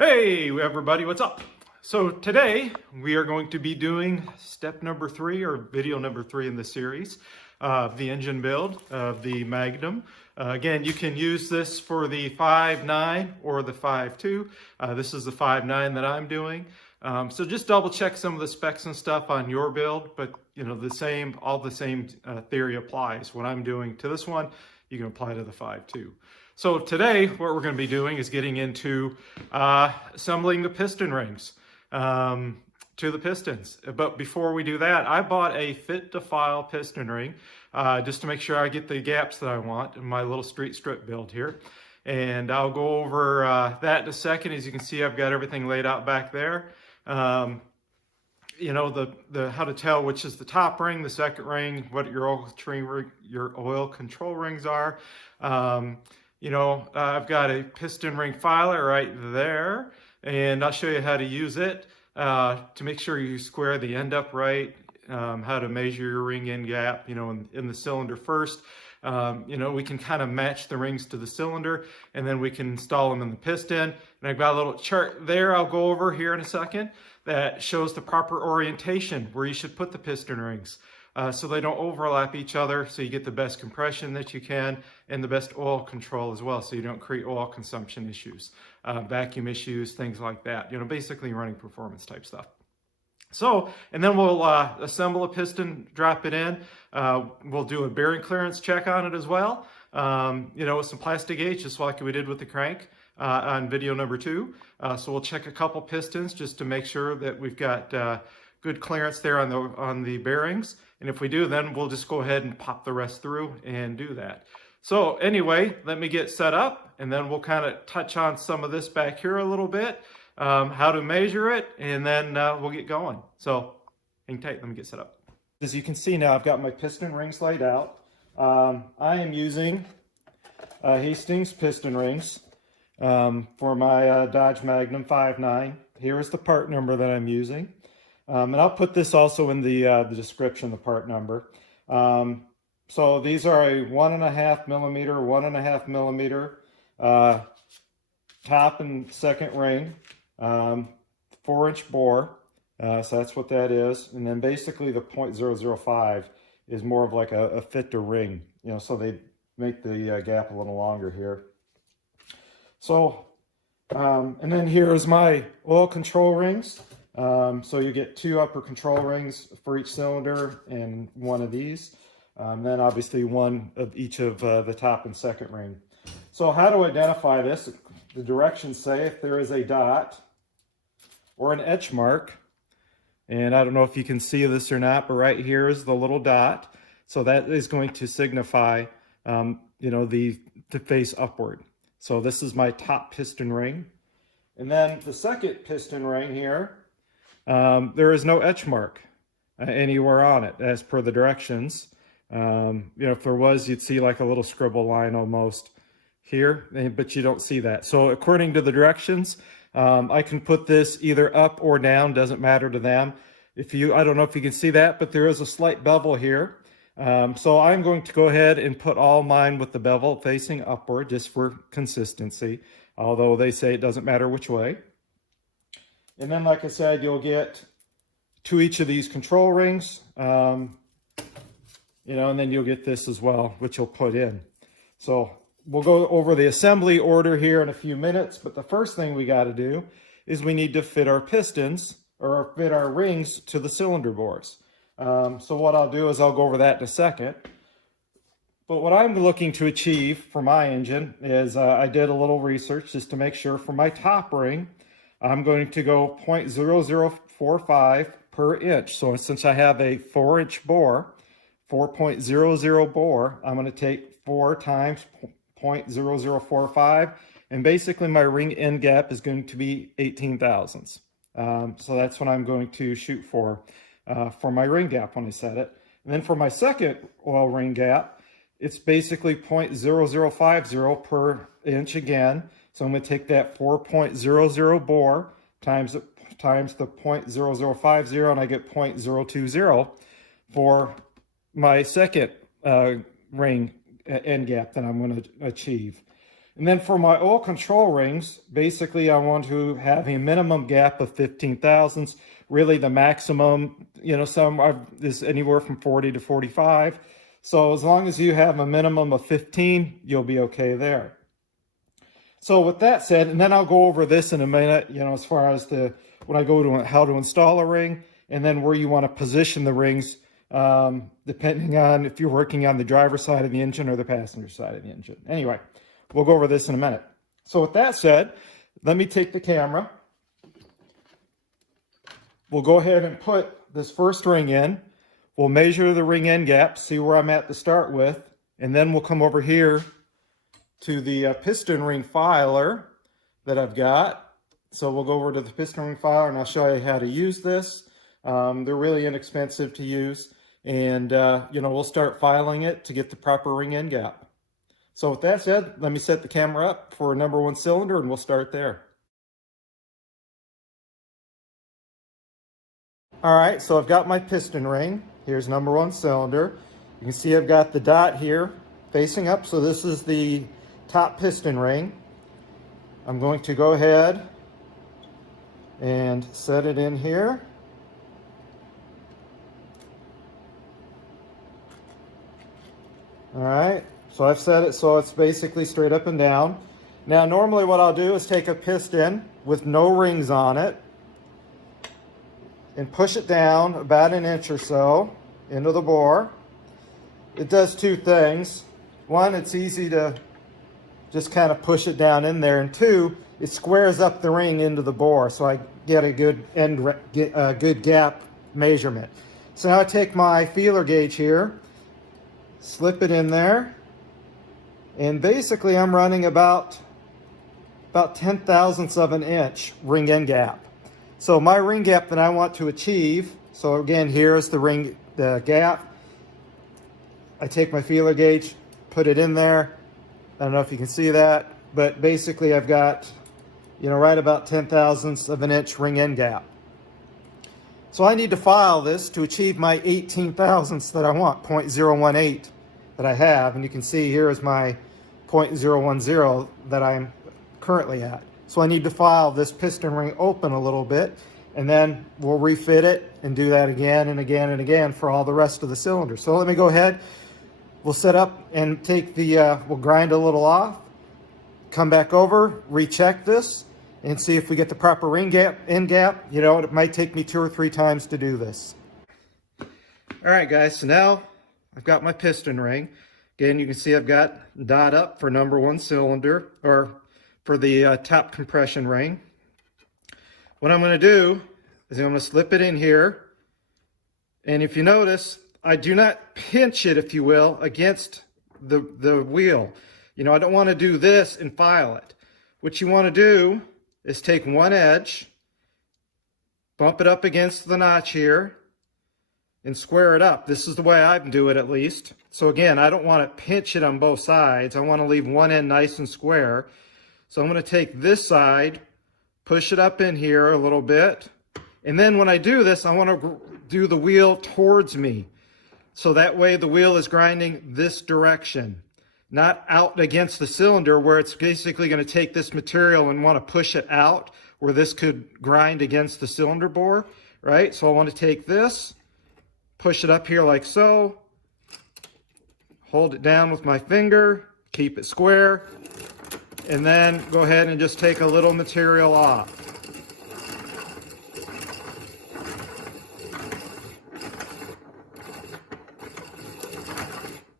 Hey everybody, what's up? So today we are going to be doing step number 3 or video number 3 in the series of the engine build of the Magnum. Again, you can use this for the 5.9 or the 5.2. This is the 5.9 that I'm doing. So just double check some of the specs and stuff on your build, but you know, all the same theory applies. What I'm doing to this one, you can apply to the 5.2. So today, what we're going to be doing is getting into assembling the piston rings to the pistons. But before we do that, I bought a fit-to-file piston ring just to make sure I get the gaps that I want in my little street strip build here. And I'll go over that in a second. As you can see, I've got everything laid out back there. You know, the how to tell which is the top ring, the second ring, what your oil control rings are. You know, I've got a piston ring filer right there, and I'll show you how to use it to make sure you square the end up right, how to measure your ring end gap, you know, in the cylinder first. You know, we can kind of match the rings to the cylinder, and then we can install them in the piston. And I've got a little chart there I'll go over here in a second that shows the proper orientation where you should put the piston rings. So they don't overlap each other, so you get the best compression that you can and the best oil control as well, so you don't create oil consumption issues, vacuum issues, things like that. You know, basically running performance type stuff. So, and then we'll assemble a piston, drop it in. We'll do a bearing clearance check on it as well, you know, with some Plasti Gauge, just like we did with the crank on video number 2. So we'll check a couple pistons just to make sure that we've got good clearance there on the bearings. And if we do, then we'll just go ahead and pop the rest through and do that. So anyway, let me get set up, and then we'll kind of touch on some of this back here a little bit, how to measure it, and then we'll get going. So hang tight, let me get set up. As you can see now, I've got my piston rings laid out. I am using Hastings piston rings for my Dodge Magnum 5.9. Here is the part number that I'm using. And I'll put this also in the description, the part number. So these are a 1.5 millimeter top and second ring, 4-inch bore. So that's what that is. And then basically the .005 is more of like a fit to ring, you know, so they make the gap a little longer here. So, and then here is my oil control rings. So you get 2 upper control rings for each cylinder and 1 of these. Then obviously 1 of each of the top and second ring. So how to identify this? The directions say if there is a dot or an etch mark, and I don't know if you can see this or not, but right here is the little dot. So that is going to signify, you know, to face upward. So this is my top piston ring. And then the second piston ring here, there is no etch mark anywhere on it as per the directions. You know, if there was, you'd see like a little scribble line almost here, but you don't see that. So according to the directions, I can put this either up or down, doesn't matter to them. I don't know if you can see that, but there is a slight bevel here. So I'm going to go ahead and put all mine with the bevel facing upward just for consistency, although they say it doesn't matter which way. And then, like I said, you'll get 2 each of these control rings, you know, and then you'll get this as well, which you'll put in. So we'll go over the assembly order here in a few minutes, but the first thing we got to do is we need to fit our pistons or fit our rings to the cylinder bores. So what I'll do is I'll go over that in a second. But what I'm looking to achieve for my engine is I did a little research just to make sure for my top ring, I'm going to go 0.0045 per inch. So since I have a 4-inch bore, 4.00 bore, I'm going to take 4 times 0.0045. And basically my ring end gap is going to be 18 thousandths. So that's what I'm going to shoot for my ring gap when I set it. And then for my second oil ring gap, it's basically 0.0050 per inch again. So I'm going to take that 4.00 bore times the 0.0050, and I get 0.020 for my second ring end gap that I'm going to achieve. And then for my oil control rings, basically I want to have a minimum gap of 15 thousandths. Really the maximum, you know, is anywhere from 40 to 45. So as long as you have a minimum of 15, you'll be okay there. So with that said, and then I'll go over this in a minute, you know, as far as when I go to how to install a ring, and then where you want to position the rings, depending on if you're working on the driver's side of the engine or the passenger side of the engine. Anyway, we'll go over this in a minute. So with that said, let me take the camera. We'll go ahead and put this first ring in. We'll measure the ring end gap, see where I'm at to start with, and then we'll come over here to the piston ring filer that I've got. So we'll go over to the piston ring filer and I'll show you how to use this. They're really inexpensive to use, and you know, we'll start filing it to get the proper ring end gap. So with that said, let me set the camera up for number 1 cylinder and we'll start there. All right, so I've got my piston ring. Here's number 1 cylinder. You can see I've got the dot here facing up, so this is the top piston ring. I'm going to go ahead and set it in here. All right, so I've set it so it's basically straight up and down. Now normally what I'll do is take a piston with no rings on it and push it down about an inch or so into the bore. It does 2 things. 1, it's easy to just kind of push it down in there, and 2, it squares up the ring into the bore, so I get a good good gap measurement. So now I take my feeler gauge here, slip it in there, and basically I'm running about 10 thousandths of an inch ring end gap. So my ring gap that I want to achieve, so again, here's the gap. I take my feeler gauge, put it in there. I don't know if you can see that, but basically I've got, you know, right about 10 thousandths of an inch ring end gap. So I need to file this to achieve my 18 thousandths that I want, 0.018 that I have. And you can see here is my 0.010 that I'm currently at. So I need to file this piston ring open a little bit, and then we'll refit it and do that again and again and again for all the rest of the cylinders. So let me go ahead. We'll set up and take we'll grind a little off, come back over, recheck this, and see if we get the proper ring gap, end gap. You know, it might take me 2 or 3 times to do this. All right, guys, so now I've got my piston ring. Again, you can see I've got dot up for number 1 cylinder, or for the top compression ring. What I'm going to do is I'm going to slip it in here, and if you notice, I do not pinch it, if you will, against the wheel. You know, I don't want to do this and file it. What you want to do is take one edge, bump it up against the notch here, and square it up. This is the way I do it, at least. So again, I don't want to pinch it on both sides. I want to leave one end nice and square. So I'm going to take this side, push it up in here a little bit, and then when I do this, I want to do the wheel towards me. So that way the wheel is grinding this direction, not out against the cylinder where it's basically going to take this material and want to push it out where this could grind against the cylinder bore, right? So I want to take this, push it up here like so, hold it down with my finger, keep it square, and then go ahead and just take a little material off.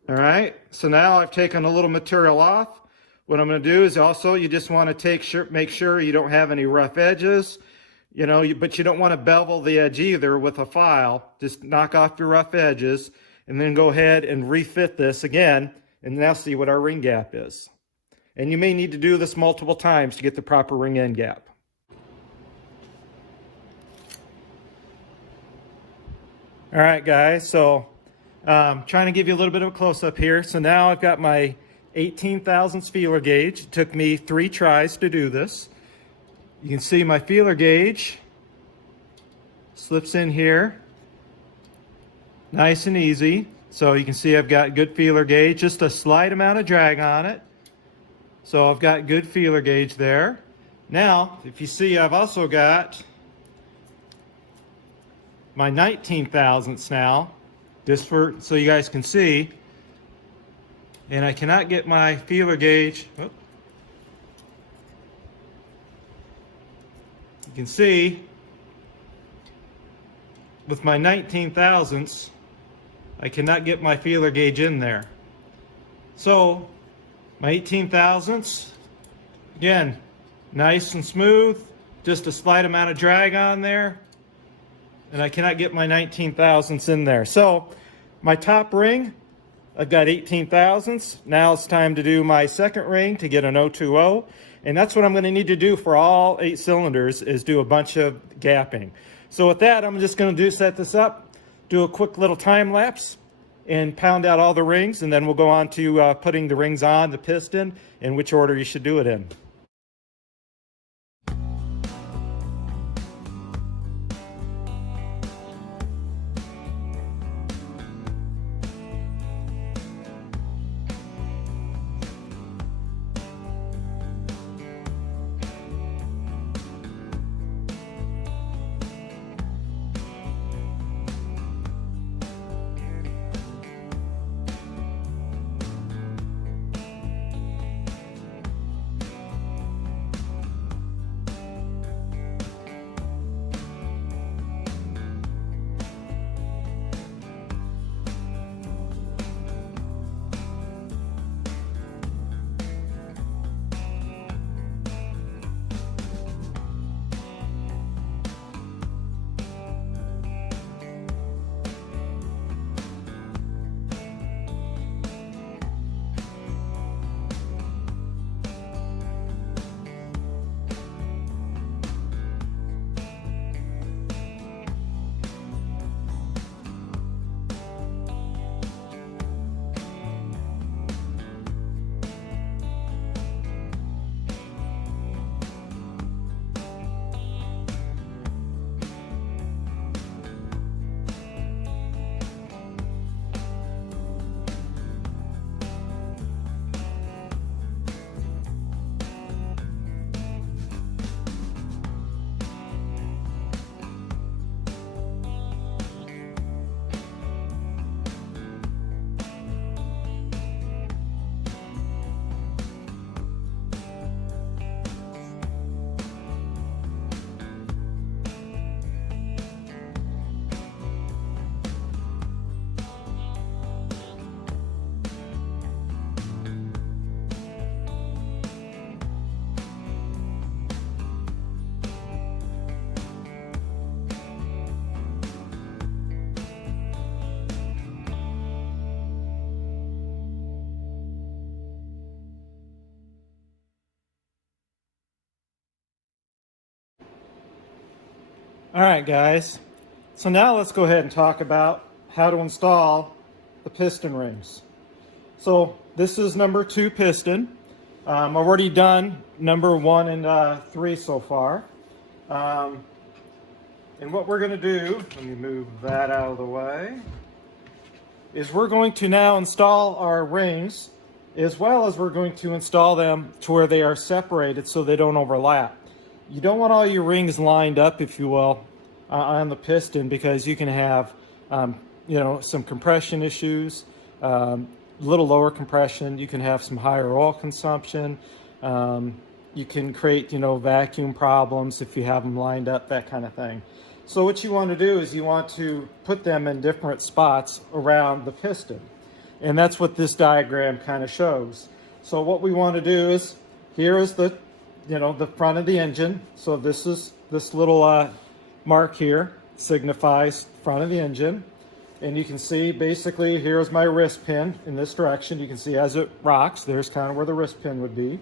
All right, so now I've taken a little material off. What I'm going to do is also, you just want to make sure you don't have any rough edges, you know, but you don't want to bevel the edge either with a file. Just knock off your rough edges and then go ahead and refit this again, and now see what our ring gap is. And you may need to do this multiple times to get the proper ring end gap. All right, guys, so trying to give you a little bit of a close-up here. So now I've got my 18 thousandths feeler gauge. It took me 3 tries to do this. You can see my feeler gauge slips in here. Nice and easy. So you can see I've got good feeler gauge, just a slight amount of drag on it. So I've got good feeler gauge there. Now, if you see, I've also got my 19 thousandths now, just for so you guys can see. And I cannot get my feeler gauge. Oh. You can see with my 19 thousandths, I cannot get my feeler gauge in there. So my 18 thousandths, again, nice and smooth, just a slight amount of drag on there, and I cannot get my 19 thousandths in there. So my top ring, I've got 18 thousandths. Now it's time to do my second ring to get an 020, and that's what I'm going to need to do for all 8 cylinders, is do a bunch of gapping. So with that, I'm just going to set this up, do a quick little time lapse, and pound out all the rings, and then we'll go on to putting the rings on the piston and which order you should do it in. All right, guys. So now let's go ahead and talk about how to install the piston rings. So this is number 2 piston. I've already done number 1 and 3 so far. And what we're going to do, let me move that out of the way, is we're going to now install our rings, as well as we're going to install them to where they are separated so they don't overlap. You don't want all your rings lined up, if you will, on the piston, because you can have some compression issues, a little lower compression. You can have some higher oil consumption. You can create vacuum problems if you have them lined up, that kind of thing. So what you want to do is you want to put them in different spots around the piston, and that's what this diagram kind of shows. So what we want to do is, here is the the front of the engine. So this little mark here signifies front of the engine, and you can see basically here's my wrist pin in this direction. You can see as it rocks, there's kind of where the wrist pin would be.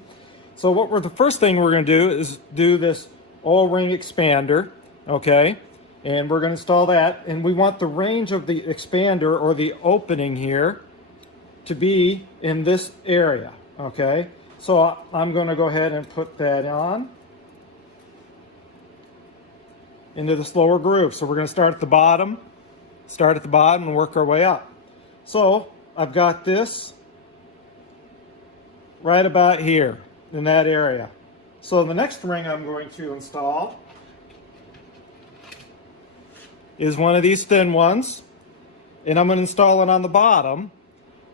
So the first thing we're going to do is do this oil ring expander, okay? And we're going to install that, and we want the range of the expander, or the opening here, to be in this area, okay? So I'm going to go ahead and put that on into this lower groove. So we're going to start at the bottom and work our way up. So I've got this right about here. in that area. So the next ring I'm going to install is one of these thin ones, and I'm going to install it on the bottom.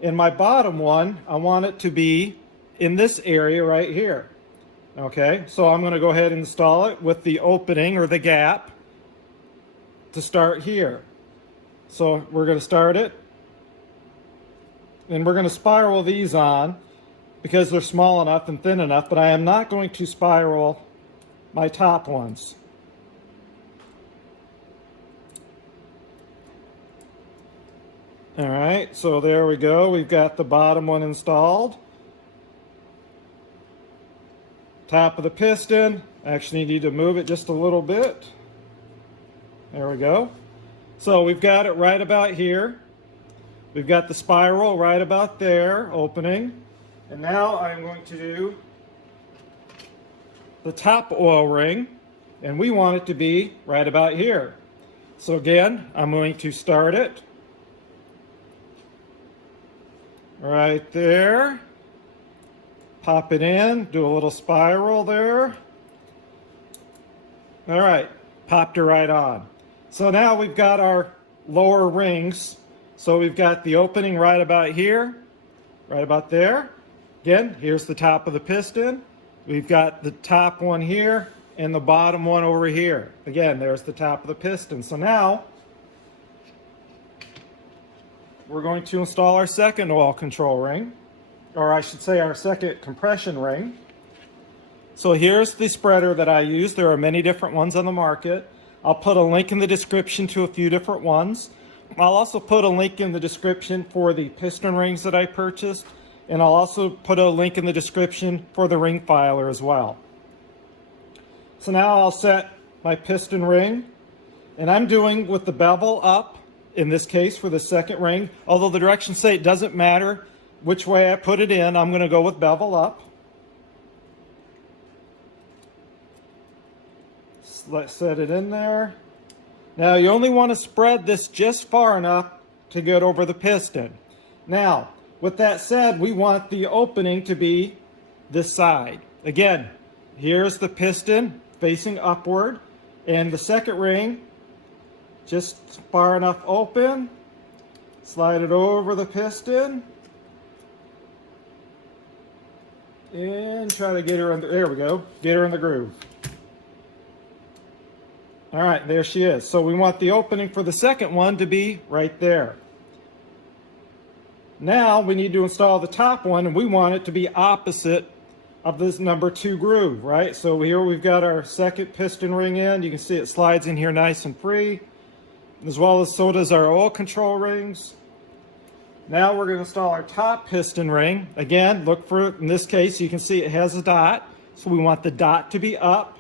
And my bottom one, I want it to be in this area right here. Okay, so I'm going to go ahead and install it with the opening or the gap to start here. So we're going to start it, and we're going to spiral these on because they're small enough and thin enough, but I am not going to spiral my top ones. All right, so there we go. We've got the bottom one installed. Top of the piston, actually need to move it just a little bit. There we go. So we've got it right about here. We've got the spiral right about there, opening. And now I'm going to do the top oil ring, and we want it to be right about here. So again, I'm going to start it right there. Pop it in, do a little spiral there. All right, popped her right on. So now we've got our lower rings. So we've got the opening right about here, right about there. Again, here's the top of the piston. We've got the top one here and the bottom one over here. Again, there's the top of the piston. So now we're going to install our second oil control ring, or I should say our second compression ring. So here's the spreader that I use. There are many different ones on the market. I'll put a link in the description to a few different ones. I'll also put a link in the description for the piston rings that I purchased, and I'll also put a link in the description for the ring filer as well. So now I'll set my piston ring, and I'm doing with the bevel up, in this case for the second ring. Although the directions say it doesn't matter which way I put it in, I'm going to go with bevel up. Let's set it in there. Now you only want to spread this just far enough to get over the piston. Now, with that said, we want the opening to be this side. Again, here's the piston facing upward, and the second ring just far enough open. Slide it over the piston and try to get her in there we go, get her in the groove. All right, there she is. So we want the opening for the second one to be right there. Now we need to install the top one, and we want it to be opposite of this number 2 groove, right? So here we've got our second piston ring in. You can see it slides in here nice and free, as well as so does our oil control rings. Now we're going to install our top piston ring. Again, look for it. In this case, you can see it has a dot. So we want the dot to be up.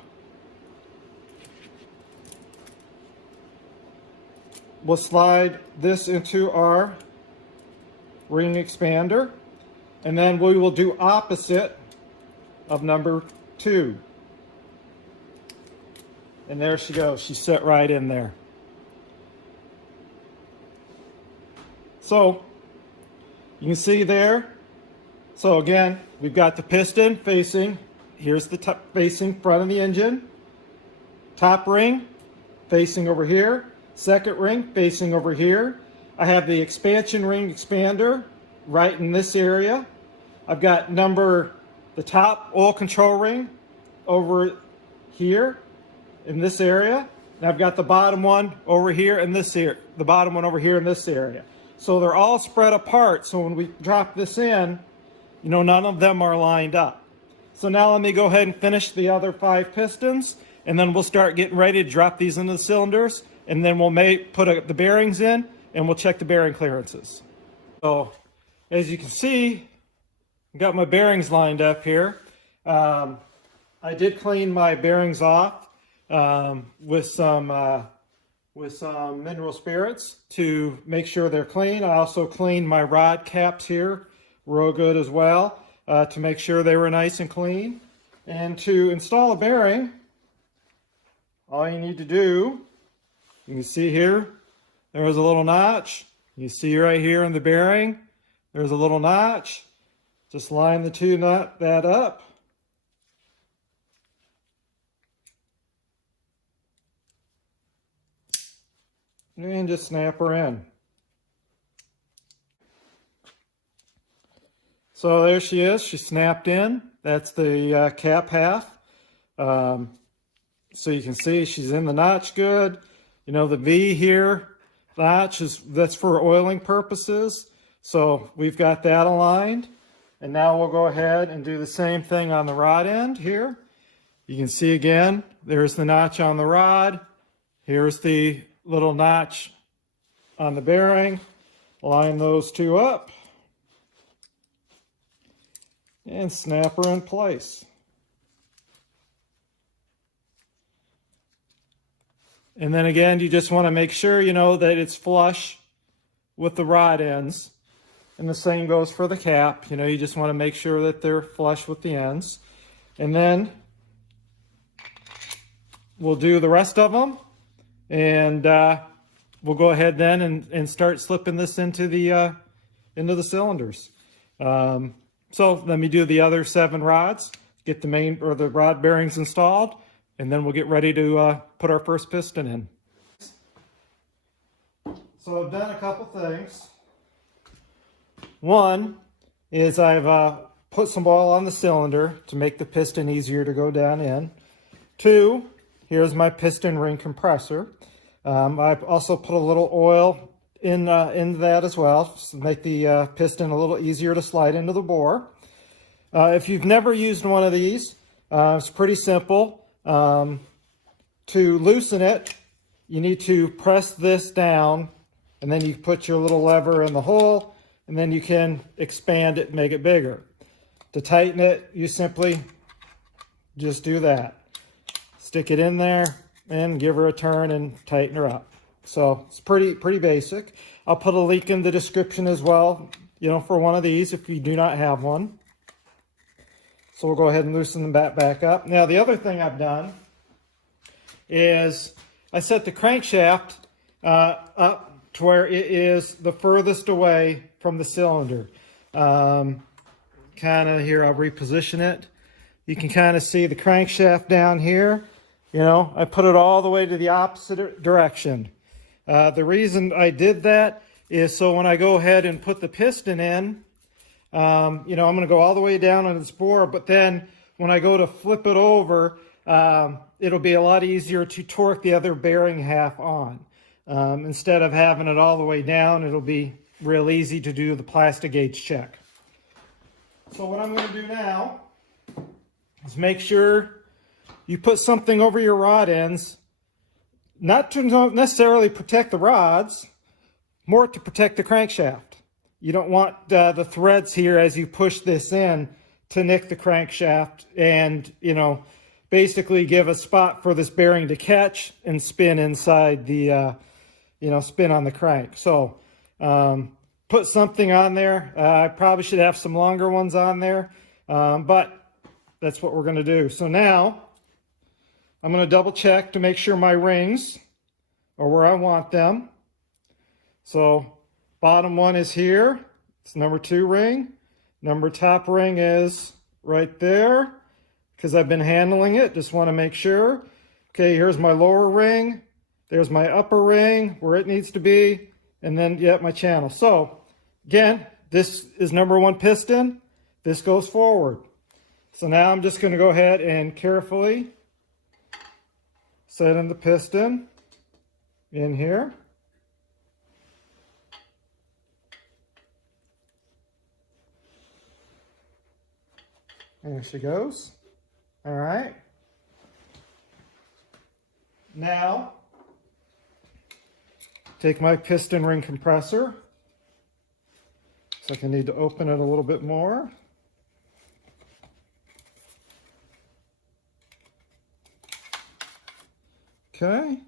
We'll slide this into our ring expander, and then we will do opposite of number 2. And there she goes. She's set right in there. So you can see there. So again, we've got the piston facing, here's the top facing front of the engine. Top ring facing over here. Second ring facing over here. I have the expansion ring expander right in this area. I've got the top oil control ring over here in this area. And I've got the bottom one over here in this area, the bottom one over here in this area. So they're all spread apart. So when we drop this in, you know, none of them are lined up. So now let me go ahead and finish the other 5 pistons, and then we'll start getting ready to drop these into the cylinders, and then we'll put the bearings in, and we'll check the bearing clearances. So as you can see, I've got my bearings lined up here. I did clean my bearings off with some mineral spirits to make sure they're clean. I also cleaned my rod caps here real good as well to make sure they were nice and clean. And to install a bearing, all you need to do, you can see here, there's a little notch. You see right here in the bearing, there's a little notch. Just line that up. and just snap her in. So there she is. She snapped in. That's the cap half. So you can see she's in the notch good. You know, the V here notch that's for oiling purposes. So we've got that aligned. And now we'll go ahead and do the same thing on the rod end here. You can see again, there's the notch on the rod. Here's the little notch on the bearing. Line those two up and snap her in place. And then again, you just want to make sure, you know, that it's flush with the rod ends. And the same goes for the cap. You know, you just want to make sure that they're flush with the ends. And then we'll do the rest of them. And we'll go ahead then and start slipping this into the cylinders. So let me do the other 7 rods, get the main or the rod bearings installed, and then we'll get ready to put our first piston in. So I've done a couple things. One is I've put some oil on the cylinder to make the piston easier to go down in. 2, here's my piston ring compressor. I've also put a little oil in that as well to make the piston a little easier to slide into the bore. If you've never used one of these, it's pretty simple. To loosen it, you need to press this down, and then you put your little lever in the hole, and then you can expand it and make it bigger. To tighten it, you simply just do that. Stick it in there and give her a turn and tighten her up. So it's pretty basic. I'll put a link in the description as well, you know, for one of these if you do not have one. So we'll go ahead and loosen them back up. Now the other thing I've done is I set the crankshaft up to where it is the furthest away from the cylinder. Kind of here, I'll reposition it. You can kind of see the crankshaft down here. You know, I put it all the way to the opposite direction. The reason I did that is so when I go ahead and put the piston in, you know, I'm going to go all the way down on this bore, but then when I go to flip it over, it'll be a lot easier to torque the other bearing half on. Instead of having it all the way down, it'll be real easy to do the Plasti Gauge check. So what I'm going to do now is make sure you put something over your rod ends, not to necessarily protect the rods, more to protect the crankshaft. You don't want the threads here as you push this in to nick the crankshaft and, you know, basically give a spot for this bearing to catch and spin inside the, you know, spin on the crank. So put something on there. I probably should have some longer ones on there, but that's what we're going to do. So now I'm going to double check to make sure my rings are where I want them. So bottom one is here. It's number 2 ring. Top ring is right there because I've been handling it. Just want to make sure. Okay, here's my lower ring. There's my upper ring where it needs to be. And then, yeah, my channel. So again, this is number 1 piston. This goes forward. So now I'm just going to go ahead and carefully set in the piston in here. There she goes. All right. Now, take my piston ring compressor. Looks like I need to open it a little bit more. Okay.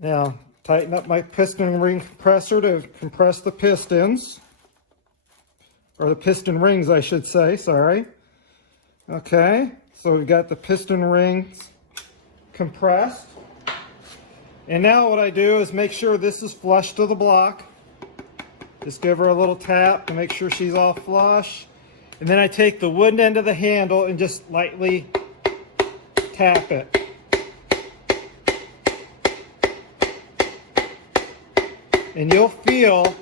Now, tighten up my piston ring compressor to compress the pistons. Or the piston rings, I should say, sorry. Okay, so we've got the piston rings compressed. And now what I do is make sure this is flush to the block. Just give her a little tap to make sure she's all flush. And then I take the wooden end of the handle and just lightly tap it. And you'll feel,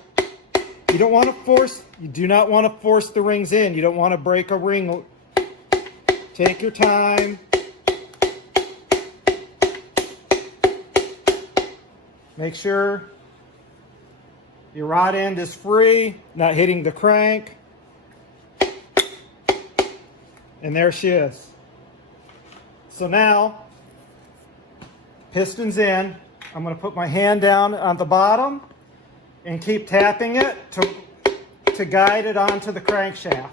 you don't want to force, you do not want to force the rings in. You don't want to break a ring. Take your time. Make sure your rod end is free, not hitting the crank. And there she is. So now, piston's in. I'm going to put my hand down on the bottom and keep tapping it to guide it onto the crankshaft.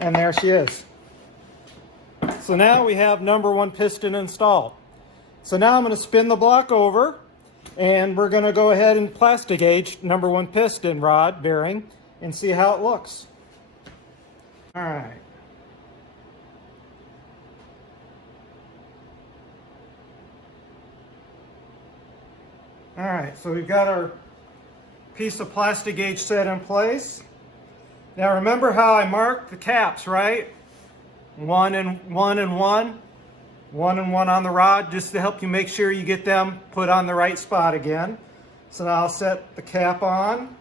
And there she is. So now we have number 1 piston installed. So now I'm going to spin the block over, and we're going to go ahead and Plasti Gauge number 1 piston rod bearing and see how it looks. All right. All right, so we've got our piece of Plasti Gauge set in place. Now remember how I marked the caps, right? 1 and 1 and 1. 1 and 1 on the rod, just to help you make sure you get them put on the right spot again. So now I'll set the cap on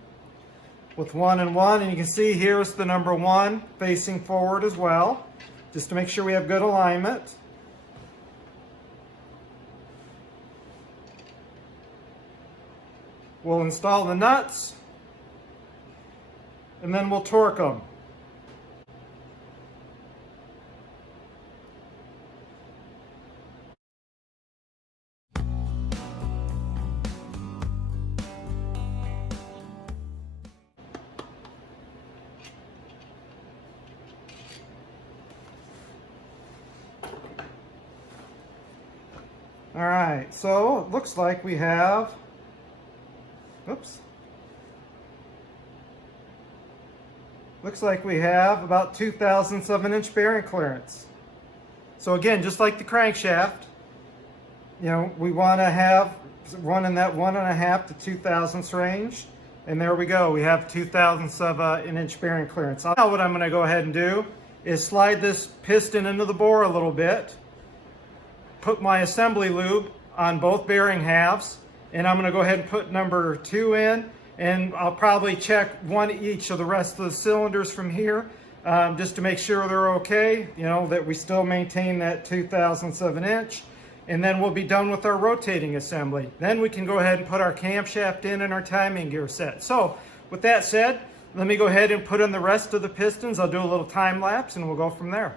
with 1 and 1, and you can see here's the number 1 facing forward as well, just to make sure we have good alignment. We'll install the nuts, and then we'll torque them. All right, so it looks like we have, looks like we have about 2/1000 of an inch bearing clearance. So again, just like the crankshaft, you know, we want to have one in that 1.5 to 2/1000 range. And there we go, we have 2/1000 of an inch bearing clearance. Now what I'm going to go ahead and do is slide this piston into the bore a little bit, put my assembly lube on both bearing halves, and I'm going to go ahead and put number 2 in, and I'll probably check one each of the rest of the cylinders from here, just to make sure they're okay, you know, that we still maintain that 2/1000 of an inch, and then we'll be done with our rotating assembly. Then we can go ahead and put our camshaft in and our timing gear set. So with that said, let me go ahead and put in the rest of the pistons. I'll do a little time lapse and we'll go from there.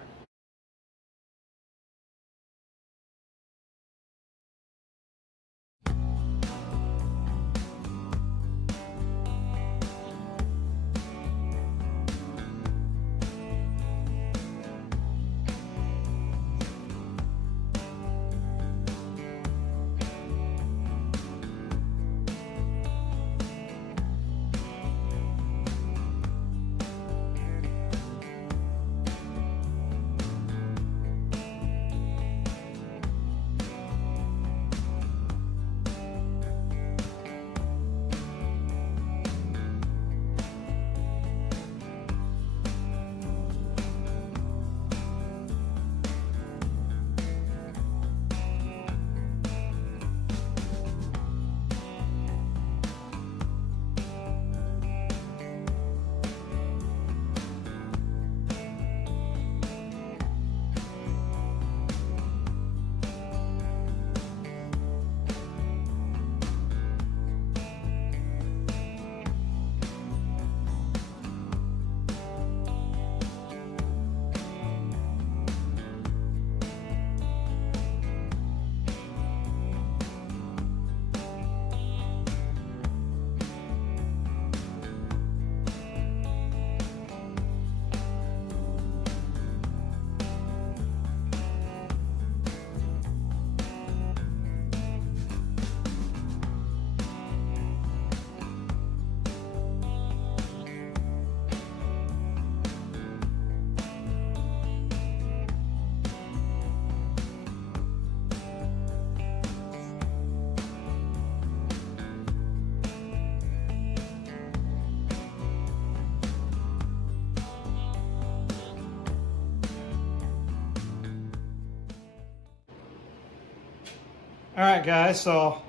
All right, guys, so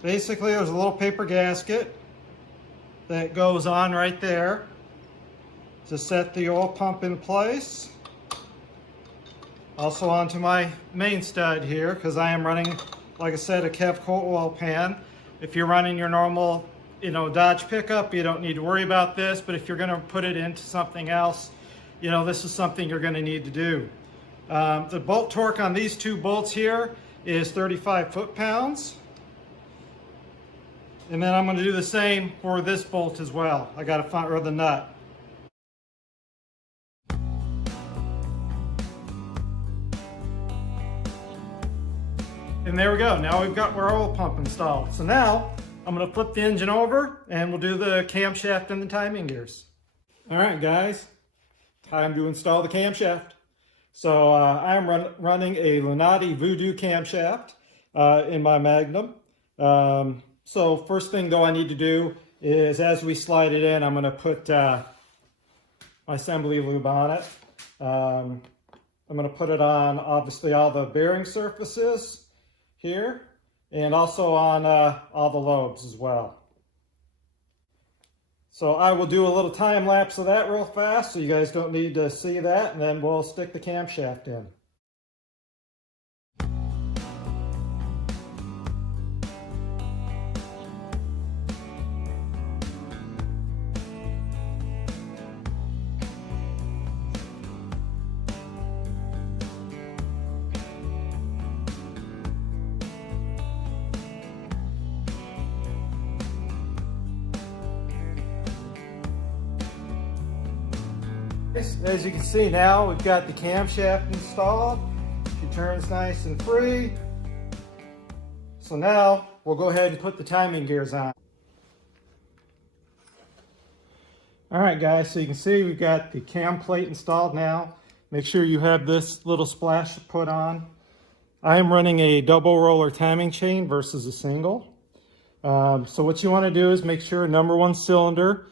basically there's a little paper gasket that goes on right there to set the oil pump in place. Also onto my main stud here, because I am running, like I said, a Kevco oil pan. If you're running your normal, Dodge pickup, you don't need to worry about this, but if you're gonna put it into something else, this is something you're gonna need to do. The bolt torque on these two bolts here is 35 foot-pounds. And then I'm gonna do the same for this bolt as well. I gotta find the nut. And there we go. Now we've got our oil pump installed. So now I'm going to flip the engine over and we'll do the camshaft and the timing gears. All right, guys, time to install the camshaft. So I'm running a Lunati Voodoo camshaft in my Magnum. So first thing though I need to do is, as we slide it in, I'm going to put my assembly lube on it. I'm going to put it on obviously all the bearing surfaces here, and also on all the lobes as well. So I will do a little time lapse of that real fast so you guys don't need to see that, and then we'll stick the camshaft in. As you can see now, we've got the camshaft installed. She turns nice and free. So now we'll go ahead and put the timing gears on. All right, guys, so you can see we've got the cam plate installed now. Make sure you have this little splash put on. I am running a double roller timing chain versus a single. So what you want to do is make sure number one cylinder,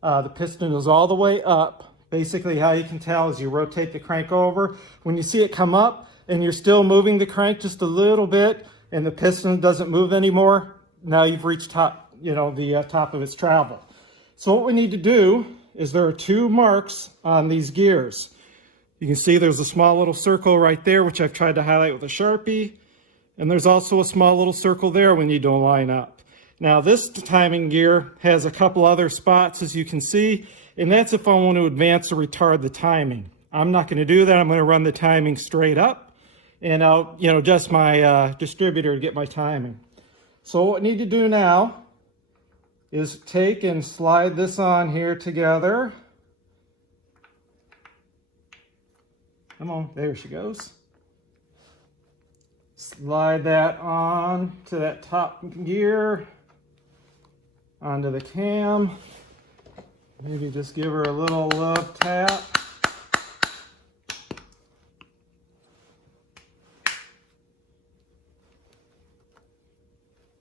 the piston is all the way up. Basically how you can tell is you rotate the crank over. When you see it come up and you're still moving the crank just a little bit and the piston doesn't move anymore, now you've reached top, the top of its travel. So what we need to do is there are two marks on these gears. You can see there's a small little circle right there, which I've tried to highlight with a Sharpie. And there's also a small little circle there we need to line up. Now this timing gear has a couple other spots, as you can see, and that's if I want to advance or retard the timing. I'm not going to do that. I'm going to run the timing straight up, and I'll adjust my distributor to get my timing. So what we need to do now is take and slide this on here together. Come on, there she goes. Slide that on to that top gear, onto the cam. Maybe just give her a little love tap.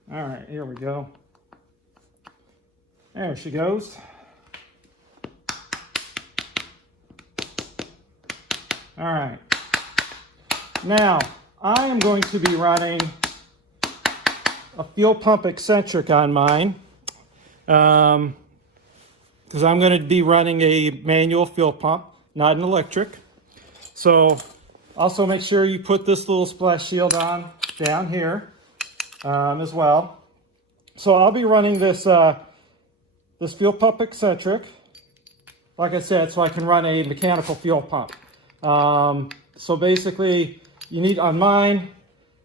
All right, here we go. There she goes. All right. Now, I am going to be running a fuel pump eccentric on mine. Because I'm going to be running a manual fuel pump, not an electric. So also make sure you put this little splash shield on down here as well. So I'll be running this this fuel pump eccentric, like I said, so I can run a mechanical fuel pump. So basically you need, on mine,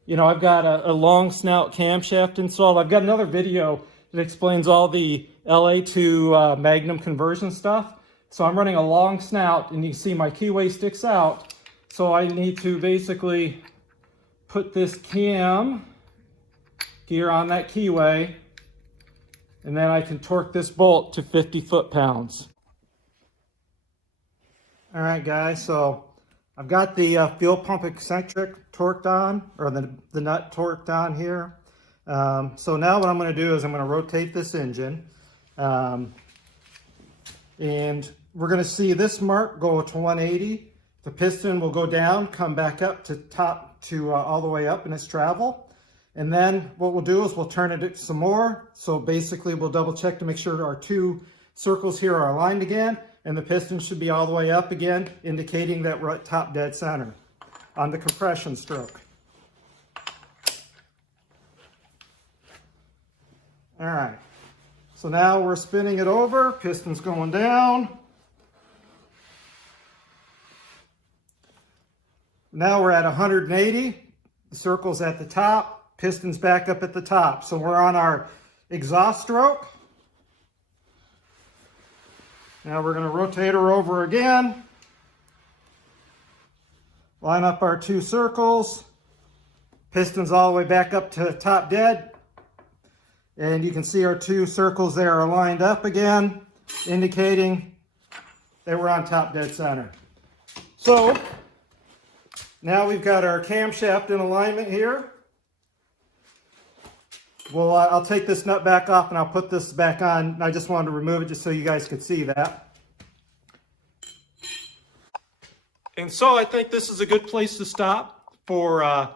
I've got a long snout camshaft installed. I've got another video that explains all the LA to Magnum conversion stuff. So I'm running a long snout, and you can see my keyway sticks out. So I need to basically put this cam gear on that keyway, and then I can torque this bolt to 50 foot-pounds. All right, guys, so I've got the fuel pump eccentric torqued on, or the nut torqued on here. So now what I'm going to do is I'm going to rotate this engine. And we're going to see this mark go to 180. The piston will go down, come back up to top to all the way up in its travel. And then what we'll do is we'll turn it some more. So basically we'll double check to make sure our two circles here are aligned again, and the piston should be all the way up again, indicating that we're at top dead center on the compression stroke. All right, so now we're spinning it over, piston's going down. Now we're at 180, the circle's at the top, piston's back up at the top. So we're on our exhaust stroke. Now we're going to rotate her over again. Line up our two circles. Piston's all the way back up to top dead. And you can see our two circles there are lined up again, indicating that we're on top dead center. So now we've got our camshaft in alignment here. Well, I'll take this nut back off and I'll put this back on. I just wanted to remove it just so you guys could see that. And so I think this is a good place to stop for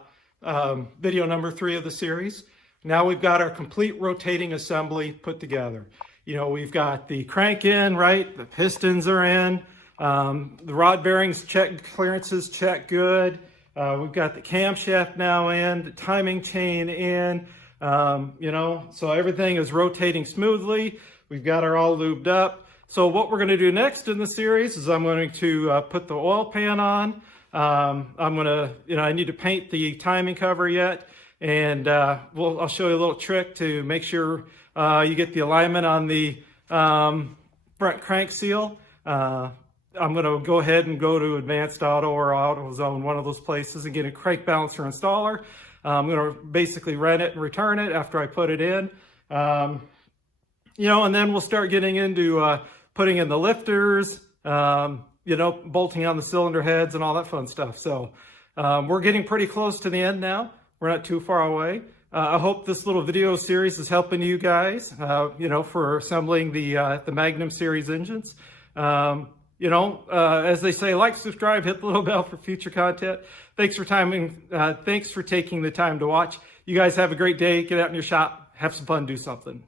video number 3 of the series. Now we've got our complete rotating assembly put together. You know, we've got the crank in, right? The pistons are in. The rod bearings check, clearances check good. We've got the camshaft now in, the timing chain in. You know, so everything is rotating smoothly. We've got her all lubed up. So what we're going to do next in the series is I'm going to put the oil pan on. I'm going to, you know, I need to paint the timing cover yet. And I'll show you a little trick to make sure you get the alignment on the front crank seal. I'm going to go ahead and go to Advanced Auto or AutoZone, one of those places, and get a crank balancer installer. I'm going to basically rent it and return it after I put it in. You know, and then we'll start getting into putting in the lifters, you know, bolting on the cylinder heads and all that fun stuff. So we're getting pretty close to the end now. We're not too far away. I hope this little video series is helping you guys, you know, for assembling the Magnum series engines. You know, as they say, like, subscribe, hit the little bell for future content. Thanks for taking the time to watch. You guys have a great day. Get out in your shop, have some fun, do something.